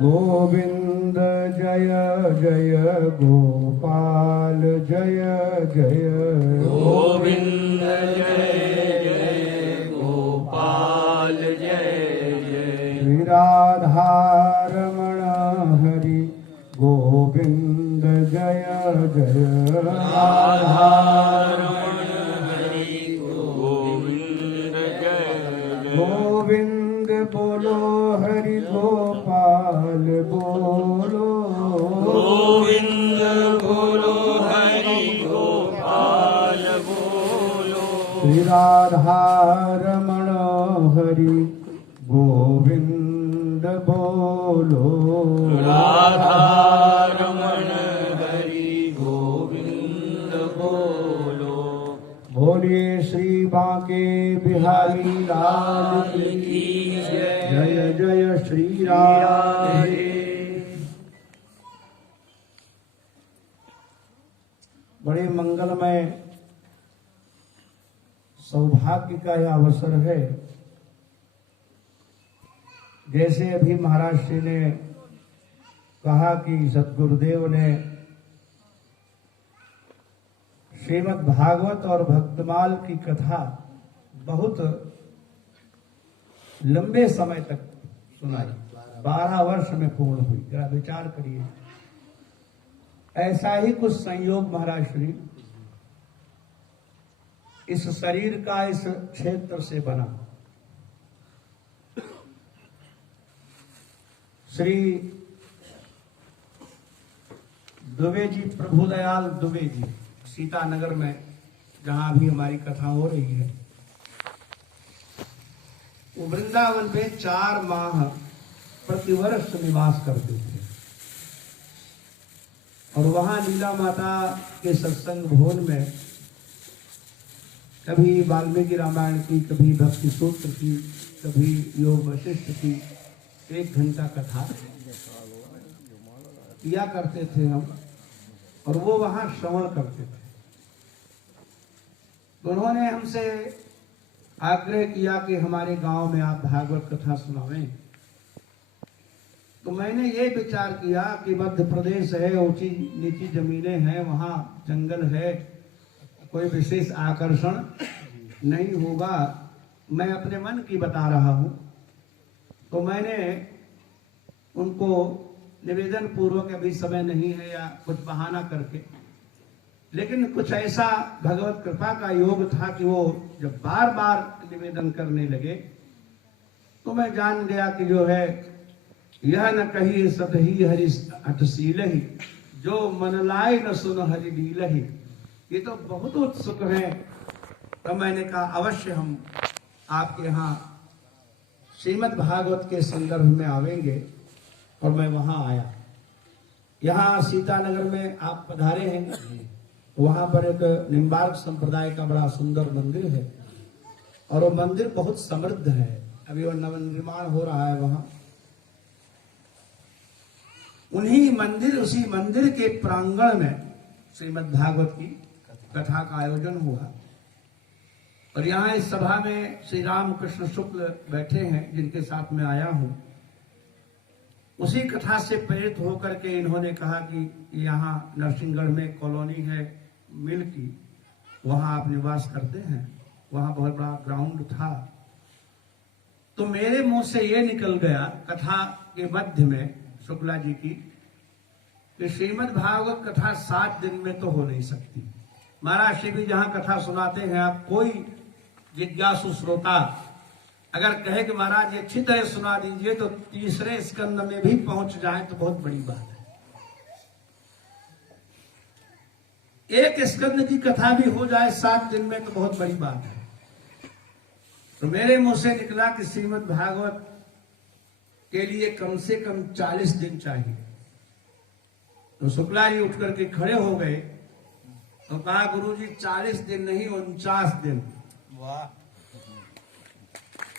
गोविंद जय जय गोपाल जय जय गोविंद जय जय गोपाल जय जय श्री राधा रमण हरि गोविंद जय जय राधा रमण हरि गोविंद जय जय गोविंद बोलो हरि गोपाल बोलो गोविंद बोलो हरि गोपाल बोलो श्री राधा रमण हरि गोविंद बोलो राधा रमण हरि गोविंद बोलो बोलिए श्री बांके बिहारी लाल की जय जय श्री राधे। बड़े मंगलमय सौभाग्य का यह अवसर है। जैसे अभी महाराज श्री ने कहा कि सद्गुरुदेव ने श्रीमद् भागवत और भक्तमाल की कथा बहुत लंबे समय तक सुनाई, 12 वर्ष में पूर्ण हुई। जरा विचार करिए, ऐसा ही कुछ संयोग महाराज श्री इस शरीर का इस क्षेत्र से बना। श्री दुबे जी, प्रभुदयाल दुबे जी, सीतानगर में जहां भी हमारी कथा हो रही है, वो वृंदावन में 4 माह प्रतिवर्ष निवास करते थे और वहां लीला माता के सत्संग भवन में कभी वाल्मीकि रामायण की, कभी भक्ति सूत्र की, कभी योग वशिष्ठ की 1 घंटा कथा किया करते थे हम, और वो वहां श्रवण करते थे। तो उन्होंने हमसे आग्रह किया कि हमारे गांव में आप भागवत कथा सुनावें। तो मैंने ये विचार किया कि मध्य प्रदेश है, ऊंची नीची जमीनें हैं, वहां जंगल है, कोई विशेष आकर्षण नहीं होगा। मैं अपने मन की बता रहा हूं। तो मैंने उनको निवेदन पूर्वक, अभी समय नहीं है या कुछ बहाना करके, लेकिन कुछ ऐसा भगवत कृपा का योग था कि वो जब बार बार निवेदन करने लगे तो मैं जान गया कि जो है यह न कही सतही हरि अटशील ही, जो मन लाए न सुन हरि लील ही। ये तो बहुत उत्सुक है। तो मैंने कहा अवश्य हम आपके यहाँ श्रीमद् भागवत के संदर्भ में आवेंगे, और मैं वहां आया। यहाँ सीतानगर में आप पधारे हैं, वहां पर एक निम्बार्क संप्रदाय का बड़ा सुंदर मंदिर है, और वो मंदिर बहुत समृद्ध है। अभी वो नवनिर्माण हो रहा है वहां। उसी मंदिर के प्रांगण में श्रीमद् भागवत की कथा का आयोजन हुआ। और यहाँ इस सभा में श्री राम कृष्ण शुक्ल बैठे हैं, जिनके साथ में आया हूं। उसी कथा से प्रेरित होकर के इन्होंने कहा कि यहाँ नरसिंहगढ़ में कॉलोनी है मिल की, वहां आप निवास करते हैं, वहां बहुत बड़ा ग्राउंड था। तो मेरे मुंह से ये निकल गया कथा के मध्य में शुक्ला जी की कि श्रीमद् भागवत कथा 7 दिन में तो हो नहीं सकती। महाराज श्री भी जहां कथा सुनाते हैं, आप कोई जिज्ञासु श्रोता अगर कहे कि महाराज ये अच्छी तरह सुना दीजिए, तो 3रे स्कंद में भी पहुंच जाए तो बहुत बड़ी बात है। 1 स्कंद की कथा भी हो जाए 7 दिन में तो बहुत बड़ी बात है। तो मेरे मुंह से निकला कि श्रीमद् भागवत के लिए कम से कम 40 दिन चाहिए। तो शुक्ला जी उठ करके खड़े हो गए तो कहा गुरुजी 40 दिन नहीं, 49 दिन। वाह,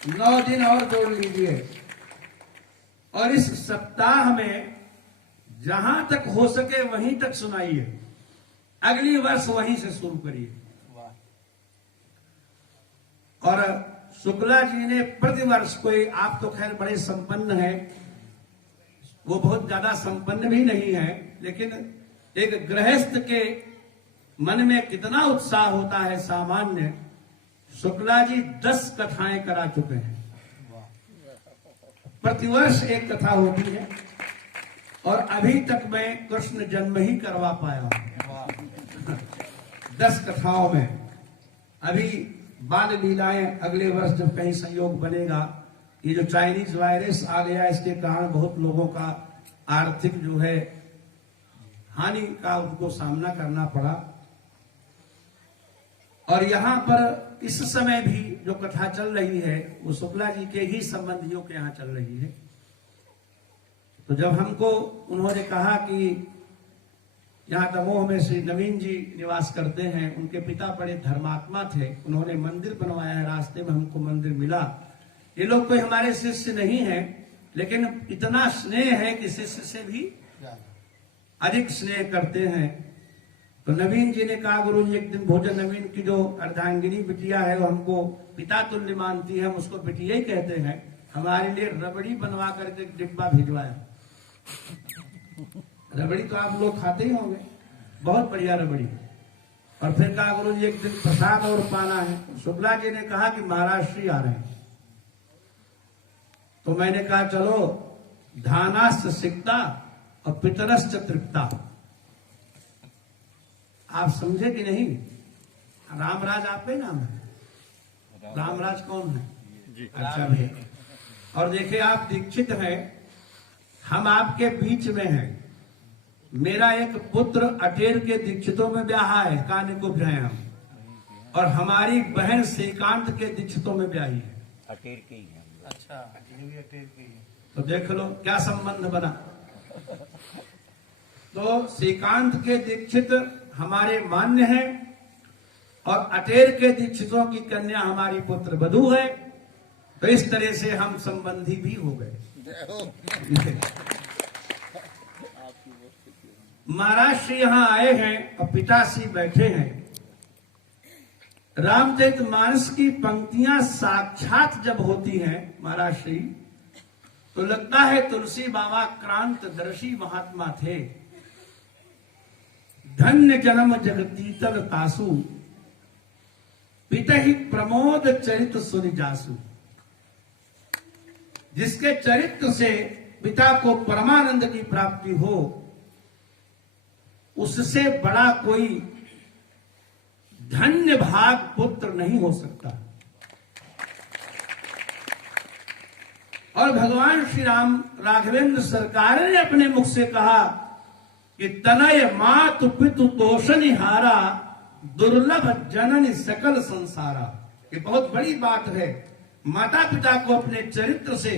9 दिन और जोड़ लीजिए, और इस सप्ताह में जहां तक हो सके वहीं तक सुनाइए, अगली वर्ष वहीं से शुरू करिए। और शुक्ला जी ने प्रतिवर्ष, कोई आप तो खैर बड़े संपन्न हैं, वो बहुत ज्यादा संपन्न भी नहीं है, लेकिन एक गृहस्थ के मन में कितना उत्साह होता है सामान्य। शुक्ला जी 10 कथाएं करा चुके हैं। प्रतिवर्ष एक कथा होती है और अभी तक मैं कृष्ण जन्म ही करवा पाया हूं 10 कथाओं में। अभी बाल लीलाएं अगले वर्ष जब कहीं संयोग बनेगा, ये जो चाइनीज वायरस आ गया इसके कारण बहुत लोगों का आर्थिक जो है हानि का उनको सामना करना पड़ा। और यहाँ पर इस समय भी जो कथा चल रही है वो शुक्ला जी के ही संबंधियों के यहाँ चल रही है। तो जब हमको उन्होंने कहा कि यहाँ दमोह में श्री नवीन जी निवास करते हैं, उनके पिता बड़े धर्मात्मा थे, उन्होंने मंदिर बनवाया है, रास्ते में हमको मंदिर मिला। ये लोग कोई हमारे शिष्य नहीं है, लेकिन इतना स्नेह है कि शिष्य से भी अधिक स्नेह करते हैं। तो नवीन जी ने कहा, गुरु जी एक दिन भोजन, नवीन की जो अर्धांगिनी बिटिया है वो हमको पिता तुल्य मानती है, हम उसको बिटिया ही कहते हैं, हमारे लिए रबड़ी बनवा करके डिब्बा भिजवाया। रबड़ी तो आप लोग खाते ही होंगे, बहुत बढ़िया रबड़ी। और फिर कहा, गुरु जी एक दिन प्रसाद और पाना है। शुक्ला जी ने कहा कि महाराज श्री आ रहे हैं। तो मैंने कहा चलो, धानाश्च सिक्ता और पितरश्च तृप्ता। आप समझे कि नहीं? रामराज आप पे नाम है? रामराज कौन है? अच्छा भैया। और देखिए आप दीक्षित हैं, हम आपके बीच में हैं। मेरा एक पुत्र अटेर के दीक्षितों में ब्याहा है, कानिकुब्ज हैं हम, और हमारी बहन श्रीकांत के दीक्षितों में ब्याही है। अटेर के ही है। अच्छा, ये भी अटेर के ही है। तो देख लो क्या संबंध बना। तो श्रीकांत के दीक्षित हमारे मान्य हैं और अटेर के दीक्षितों की कन्या हमारी पुत्र वधू है। तो इस तरह से हम संबंधी भी हो गए। महाराज श्री यहाँ आए हैं और पिताश्री बैठे हैं। रामचरितमानस की पंक्तियां साक्षात जब होती हैं महाराज श्री, तो लगता है तुलसी बाबा क्रांतदर्शी महात्मा थे। धन्य जन्म जगतीतल तासु, पितहि प्रमोद चरित सुनि जासु। जिसके चरित्र से पिता को परमानंद की प्राप्ति हो, उससे बड़ा कोई धन्य भाग पुत्र नहीं हो सकता। और भगवान श्री राम राघवेंद्र सरकार ने अपने मुख से कहा कि तनय मातु पितु तोषनिहारा, दुर्लभ जननी सकल संसारा। ये बहुत बड़ी बात है। माता पिता को अपने चरित्र से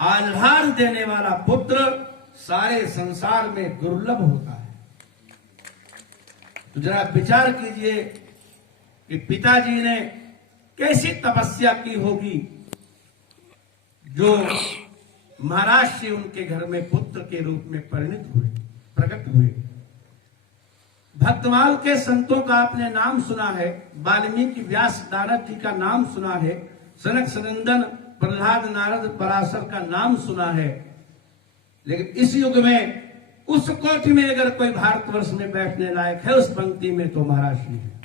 आधार देने वाला पुत्र सारे संसार में दुर्लभ होता है। तो जरा विचार कीजिए कि पिताजी ने कैसी तपस्या की होगी जो महाराज श्री उनके घर में पुत्र के रूप में परिणित हुए, प्रकट हुए। भक्तमाल के संतों का आपने नाम सुना है, वाल्मीकि व्यास नारद जी का नाम सुना है, सनक सनंदन प्रहलाद नारद पराशर का नाम सुना है। लेकिन इस युग में उस कोटि में अगर कोई भारतवर्ष में बैठने लायक है उस पंक्ति में तो महाराज श्री है।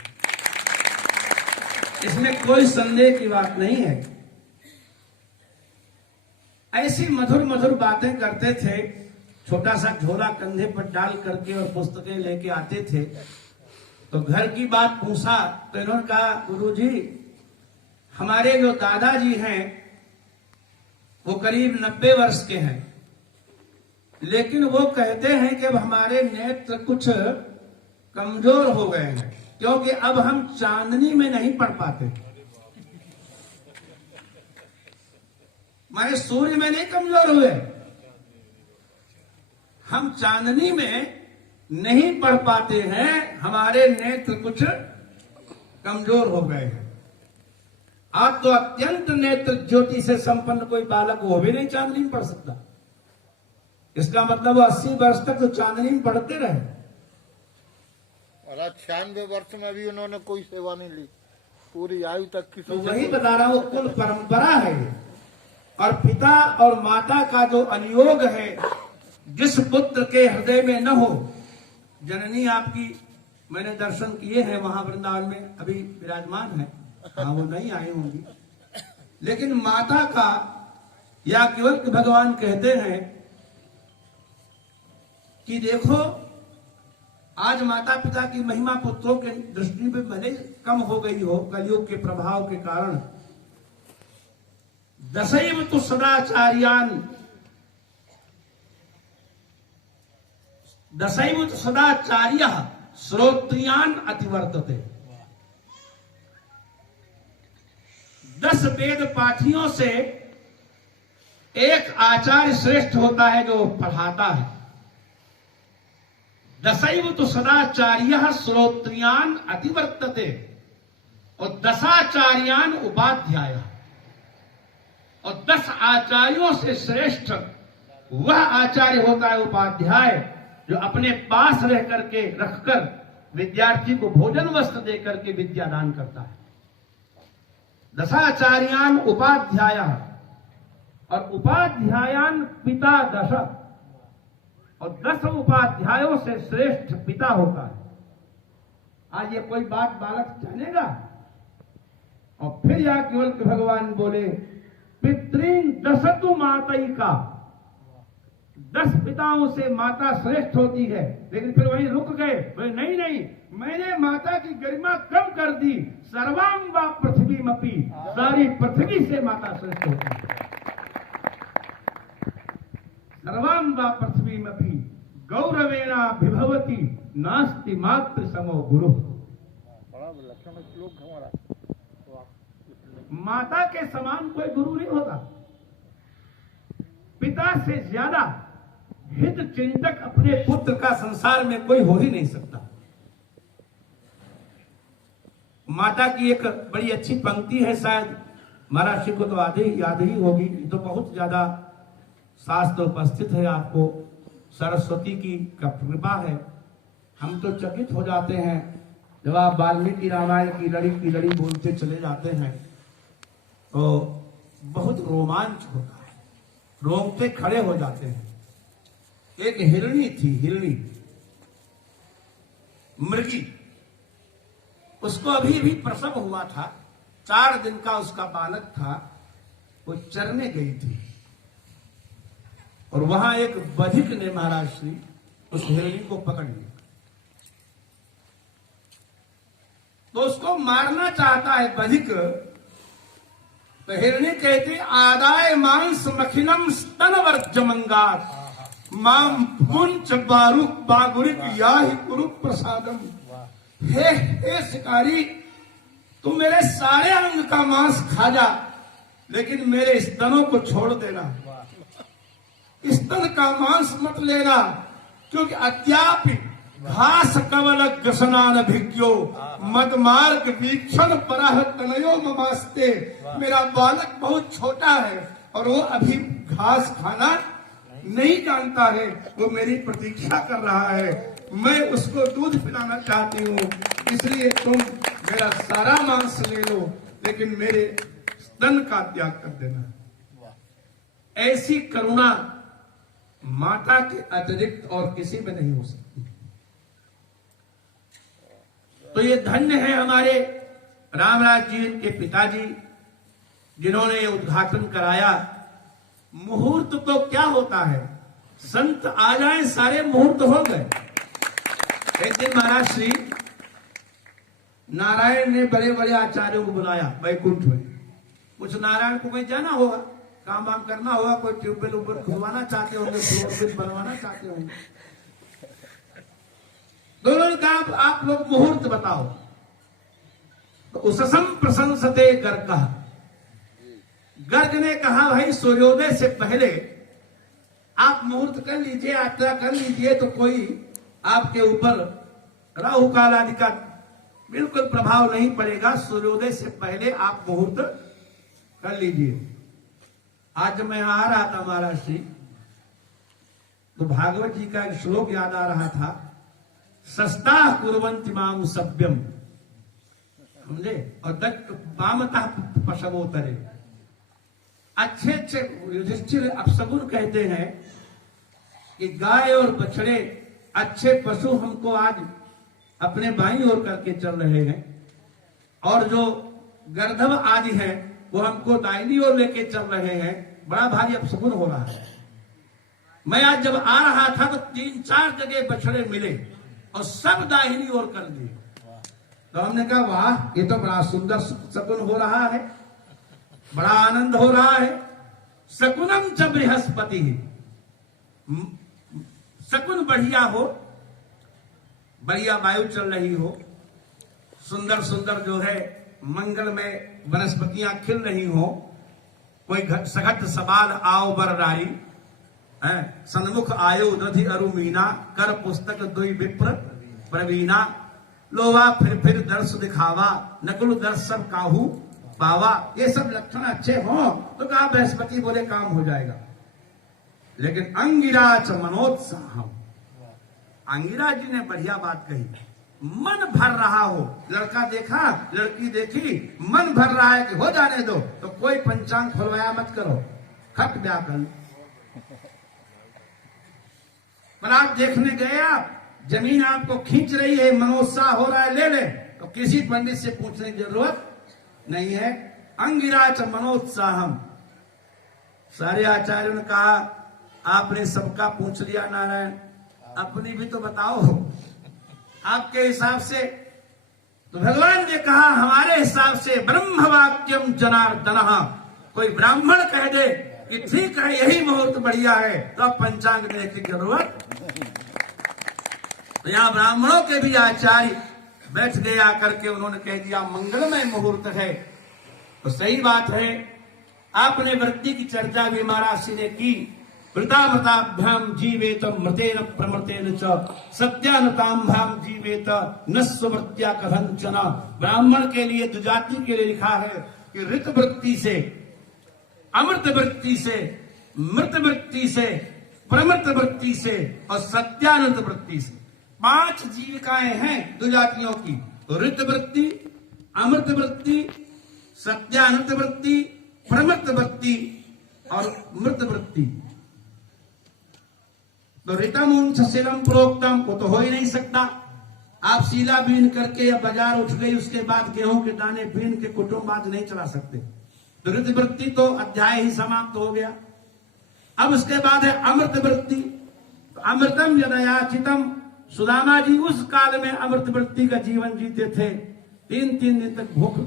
इसमें कोई संदेह की बात नहीं है। ऐसी मधुर मधुर बातें करते थे। छोटा सा झोला कंधे पर डाल करके और पुस्तकें लेके आते थे। तो घर की बात पूछा तो इन्होंने कहा, गुरुजी हमारे जो दादाजी हैं वो करीब 90 वर्ष के हैं, लेकिन वो कहते हैं कि अब हमारे नेत्र कुछ कमजोर हो गए हैं, क्योंकि अब हम चांदनी में नहीं पढ़ पाते। हमारे सूर्य में नहीं कमजोर हुए, हम चांदनी में नहीं पढ़ पाते हैं, हमारे नेत्र कुछ कमजोर हो गए हैं। आप तो अत्यंत नेत्र ज्योति से संपन्न कोई बालक वो भी नहीं चांदनी में पढ़ सकता। इसका मतलब 80 वर्ष तक तो चांदनी में पढ़ते रहे। और 96 वर्ष में भी उन्होंने कोई सेवा नहीं ली, पूरी आयु तक की। तो वही बता रहा हूं, कुल परंपरा है ये। और पिता और माता का जो अनुयोग है जिस पुत्र के हृदय में न हो, जननी आपकी मैंने दर्शन किए हैं वहां वृंदावन में, अभी विराजमान है, हाँ वो नहीं आई होंगी, लेकिन माता का या केवल भगवान कहते हैं कि देखो आज माता पिता की महिमा पुत्रों के दृष्टि में भले कम हो गई हो कलयुग के प्रभाव के कारण, दशैव तो सदाचार्यान, दशैव तो सदाचार्य श्रोत्रियान अतिवर्तते। 10 वेद पाठियों से एक आचार्य श्रेष्ठ होता है जो पढ़ाता है। दशैव तो सदाचार्य श्रोत्रियान अतिवर्तते, और 10 उपाध्याय, और 10 आचार्यों से श्रेष्ठ वह आचार्य होता है उपाध्याय जो अपने पास रह करके रखकर विद्यार्थी को भोजन वस्त्र देकर के विद्या दान करता है। 10 उपाध्याय, और उपाध्यायान पिता 10, और 10 उपाध्यायों से श्रेष्ठ पिता होता है। आज ये कोई बात बालक जानेगा? और फिर यह केवल भगवान बोले पितृन 10 मातई का, 10 पिताओं से माता श्रेष्ठ होती है। लेकिन फिर वहीं रुक गए, वही नहीं नहीं, मैंने माता की गरिमा कम कर दी, सर्वाम व पृथ्वी मपी, सारी पृथ्वी से माता श्रेष्ठ होती है। सर्वाम व पृथ्वी मपी गौरवेणा विभवती नास्ति मातृ समो गुरु। बड़ा लक्षण श्लोक हमारा। माता के समान कोई गुरु नहीं होता। पिता से ज्यादा हित चिंतक अपने पुत्र का संसार में कोई हो ही नहीं सकता। माता की एक बड़ी अच्छी पंक्ति है, शायद महाराज को तो आधे याद ही होगी, तो बहुत ज्यादा शास्त्र उपस्थित है आपको, सरस्वती की कृपा है। हम तो चकित हो जाते हैं जब आप वाल्मीकि रामायण की लड़ी बोलते चले जाते हैं तो बहुत रोमांच होता है, रोंगटे खड़े हो जाते हैं। एक हिरणी थी, हिरणी मृगी, उसको अभी भी प्रसव हुआ था, 4 दिन का उसका बालक था, वो चरने गई थी और वहां एक बधिक ने महाराज श्री उस हिरणी को पकड़ लिया, तो उसको मारना चाहता है बधिक। तो हिरणी कहती आदाय मांस मखिनम स्तनवर्जमंगात माम पुंच बारुक बागुरिक याहि कुरु प्रसादम। हे शिकारी, तू मेरे सारे अंग का मांस खा जा, लेकिन मेरे स्तनों को छोड़ देना, स्तन का मांस मत लेना, क्योंकि अद्यापि घास कवल ग्रसनान भिज्ञो मदमार्ग वीक्षण परह तनयो ममास्ते। मेरा बालक बहुत छोटा है और वो अभी घास खाना नहीं जानता है, वो मेरी प्रतीक्षा कर रहा है, मैं उसको दूध पिलाना चाहती हूँ, इसलिए तुम मेरा सारा मांस ले लो, लेकिन मेरे स्तन का त्याग कर देना। ऐसी करुणा माता के अतिरिक्त और किसी में नहीं हो सकती। तो ये धन्य है हमारे रामराज जी के पिताजी जिन्होंने ये उद्घाटन कराया। मुहूर्त तो क्या होता है, संत आ जाए सारे मुहूर्त हो गए। एक दिन महाराज श्री नारायण ने बड़े बड़े आचार्यों को बुलाया वैकुंठ में। कुछ नारायण को कहीं जाना होगा, काम वाम करना होगा, कोई ट्यूबवेल ऊपर खुलवाना चाहते होंगे, फ्लोर बनवाना चाहते होंगे। दोनों ने कहा आप लोग मुहूर्त बताओ। तो उससम प्रशंसते गर्ग, गर्ग ने कहा भाई सूर्योदय से पहले आप मुहूर्त कर लीजिए, यात्रा कर लीजिए, तो कोई आपके ऊपर राहु काल आदि का बिल्कुल प्रभाव नहीं पड़ेगा, सूर्योदय से पहले आप मुहूर्त कर लीजिए। आज मैं आ रहा था महाराज श्री, तो भागवत जी का एक श्लोक याद आ रहा था, सस्ता कुर्वन्ति माम सभ्यम, समझे, और दत्त वामतः पशवोतरे। अच्छे अच्छे युधिष्ठिर अपशकुन कहते हैं कि गाय और बछड़े अच्छे पशु हमको आज अपने बाईं ओर करके चल रहे हैं, और जो गर्दभ आदि है वो हमको दाहिनी ओर लेके चल रहे हैं। बड़ा भारी अपशकुन हो रहा है। मैं आज जब आ रहा था तो 3-4 जगह बछड़े मिले और सब दाहिनी ओर कर दिए। तो हमने कहा वाह, ये तो बड़ा सुंदर शकुन हो रहा है, बड़ा आनंद हो रहा है। शकुनम च बृहस्पति, शकुन बढ़िया हो, बढ़िया वायु चल रही हो, सुंदर सुंदर जो है मंगल में वनस्पतियां खिल रही हो, कोई सघट सबाल आओ बर राई, सन्मुख आयो दधि अरु मीना, कर पुस्तक दुई विप्र प्रवीणा, लोवा फिर दर्श दिखावा, नकुल दर्श सब काहू पावा। ये सब लक्षण अच्छे हो तो कहा बृहस्पति बोले काम हो जाएगा। लेकिन अंगिराच मनोत्साह, अंगिरा जी ने बढ़िया बात कही, मन भर रहा हो, लड़का देखा लड़की देखी, मन भर रहा है कि हो जाने दो, तो कोई पंचांग खुलवाया मत करो, खट व्याकरण। पर आप देखने गए, आप जमीन आपको खींच रही है, मनोत्साह हो रहा है, ले ले, तो किसी पंडित से पूछने की जरूरत नहीं है। अंगिराच मनोत्साहम। सारे आचार्यों ने कहा आपने सबका पूछ लिया नारायण, अपनी भी तो बताओ आपके हिसाब से। तो भगवान ने कहा हमारे हिसाब से ब्रह्म वाक्यम जनार्दन। कोई ब्राह्मण कह दे कि ठीक है यही मुहूर्त बढ़िया है, तो अब पंचांग देने की जरूरत। तो यहां ब्राह्मणों के भी आचार्य बैठ गए, आकर के उन्होंने कह दिया मंगलमय मुहूर्त है। तो सही बात है। आपने वृत्ति की चर्चा भी महाराज श्री ने की। वृतामृताभ्याम जीवेत मृतेन प्रमृतेन च, सत्यानताभ्याम जीवेत न स्वृत्या कथंचन। ब्राह्मण के लिए, दुजाति के लिए लिखा है कि ऋत वृत्ति से, अमृत वृत्ति से, मृत वृत्ति से, प्रमृत वृत्ति से और सत्यानंत वृत्ति से 5 जीविकाएं हैं दुजातियों की। ऋत वृत्ति, अमृत वृत्ति, सत्यानंत वृत्ति, प्रमृत वृत्ति और मृत वृत्ति। तो ऋतम उन शिलम प्रोक्तम, वो तो हो ही नहीं सकता। आप सीला बीन करके या बाजार उठ गई, उसके बाद गेहूं के दाने बीन के कुटुंब आज नहीं चला सकते। तो ऋत वृत्ति तो अध्याय ही समाप्त हो गया। अब उसके बाद है अमृत वृत्ति। तो अमृतम यदयाचितम, सुदामा जी उस काल में अमृत वृत्ति का जीवन जीते थे। 3-3 दिन तक भूख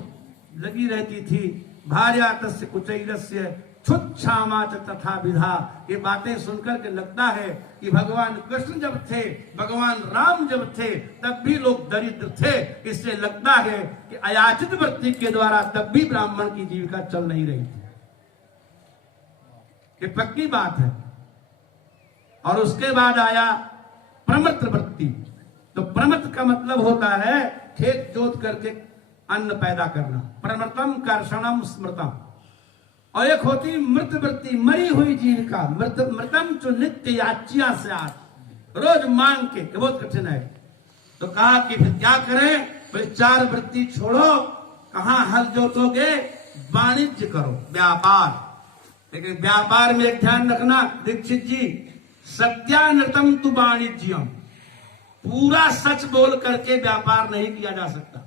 लगी रहती थी। भार्या तस्य कुचैलस्य क्षुच्छामा च तथा विधा। ये बातें सुनकर के लगता है कि भगवान कृष्ण जब थे, भगवान राम जब थे, तब भी लोग दरिद्र थे। इससे लगता है कि अयाचित वृत्ति के द्वारा तब भी ब्राह्मण की जीविका चल नहीं रही थी। ये पक्की बात है। और उसके बाद आया प्रमृत वृत्ति। तो प्रमृत का मतलब होता है खेत जोत करके अन्न पैदा करना। प्रमृतम कर्षणम स्मृतम। और एक होती मृत वृत्ति, मरी हुई जीविका। मृतम जो नित्य याच्या से आज, रोज मांग के, बहुत कठिन है। तो कहा कि फिर क्या करें? बोले 4 वृत्ति छोड़ो। कहां हल जोतोगे? वाणिज्य करो, व्यापार। लेकिन व्यापार में एक ध्यान रखना दीक्षित जी, सत्यानृतम तु वाणिज्यम। पूरा सच बोल करके व्यापार नहीं किया जा सकता।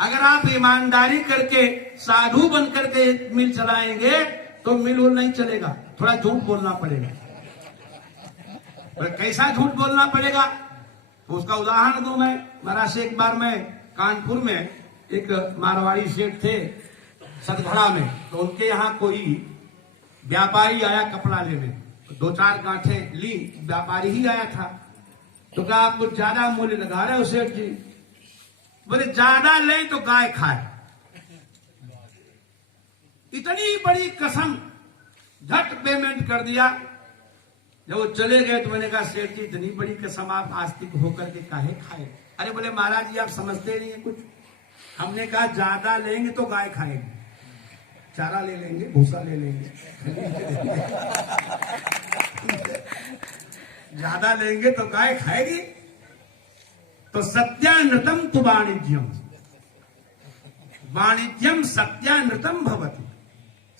अगर आप ईमानदारी करके साधु बन करके मिल चलाएंगे तो मिल नहीं चलेगा, थोड़ा झूठ बोलना पड़ेगा। कैसा झूठ बोलना पड़ेगा? उसका उदाहरण दूं मैं। महाराज से एक बार मैं कानपुर में, एक मारवाड़ी सेठ थे सतगढ़ा में, तो उनके यहाँ कोई व्यापारी आया कपड़ा लेने। 2-4 गांठें ली, व्यापारी ही आया था। तो कहा आप कुछ ज्यादा मूल्य लगा रहे हो सेठ जी। बोले ज्यादा ले तो गाय खाए। इतनी बड़ी कसम, झट पेमेंट कर दिया। जब वो चले गए तो मैंने कहा सेठ जी इतनी बड़ी कसम आप आस्तिक होकर के काहे खाए? अरे बोले महाराज जी आप समझते नहीं है कुछ। हमने कहा ज्यादा लेंगे तो गाय खाएगी, चारा ले लेंगे, भूसा ले लेंगे, ज्यादा लेंगे तो गाय खाएगी। तो सत्यानृतम तु वाणिज्यम, वाणिज्यम सत्यानृतम भवति।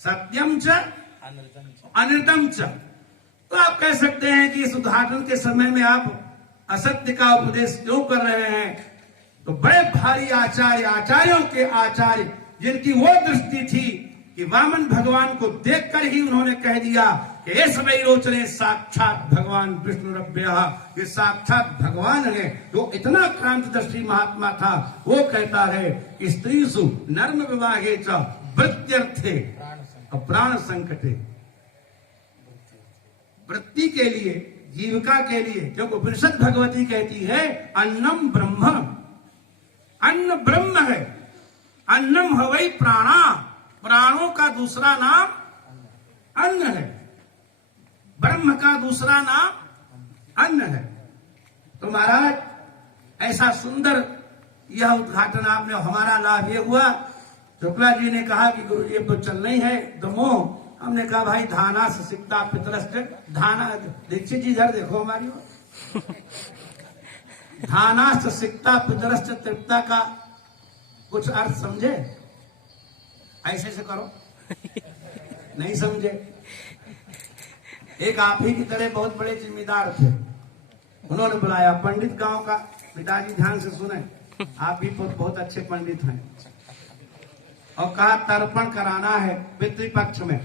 सत्यम च अनृतम च। तो आप कह सकते हैं कि इस उद्घाटन के समय में आप असत्य का उपदेश क्यों कर रहे हैं? तो बड़े भारी आचार्य, आचार्यों के आचार्य, जिनकी वो दृष्टि थी कि वामन भगवान को देखकर ही उन्होंने कह दिया कि ये समय रोचने साक्षात भगवान विष्णु रभ्यः, ये साक्षात भगवान है। जो इतना क्रांतिदर्शी महात्मा था, वो कहता है कि स्त्रीसु नर्म विवाहे च वृत्त्यर्थे प्राण संकटे, वृत्ति के लिए, जीविका के लिए, क्योंकि उपनिषद भगवती कहती है अन्नम ब्रह्म, अन्न ब्रह्म है, अन्नम हवै प्राणा, प्राणों का दूसरा नाम अन्न है, ब्रह्म का दूसरा नाम अन्न है। तो महाराज ऐसा सुंदर यह उद्घाटन आपने, हमारा लाभ ये हुआ। शुक्ला जी ने कहा कि गुरु ये तो चलना ही है दमोह। हमने कहा भाई धाना से सिकता पितरस्ट, धाना, दीक्षित जी इधर देखो हमारी ओर, धाना से सिकता पितरस्ट तृप्ता का कुछ अर्थ समझे? ऐसे से करो, नहीं समझे? एक आप ही की तरह बहुत बड़े जिम्मेदार थे, उन्होंने बुलाया पंडित गांव का, पिताजी ध्यान से सुने, आप भी बहुत अच्छे पंडित हैं, और कहा तर्पण कराना है पितृपक्ष में।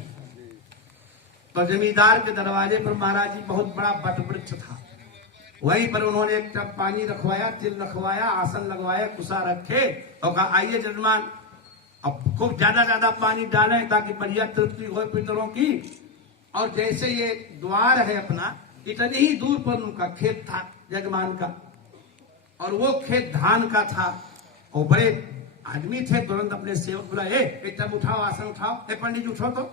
तो जमींदार के दरवाजे पर महाराज जी बहुत बड़ा बट वृक्ष था, वहीं पर उन्होंने एक टब पानी रखवाया, तिल रखवाया, आसन लगवाया, कुसा रखे और कहा आइए जजमान, अब खूब ज्यादा पानी डालें ताकि बढ़िया तृप्ति हो पितरों की। और जैसे ये द्वार है अपना, इतनी ही दूर पर उनका खेत था जजमान का, और वो खेत धान का था। और बड़े आदमी थे, तुरंत अपने सेवक बुलाए, एक टब उठाओ, आसन उठाओ, पंडित जी उठो तो।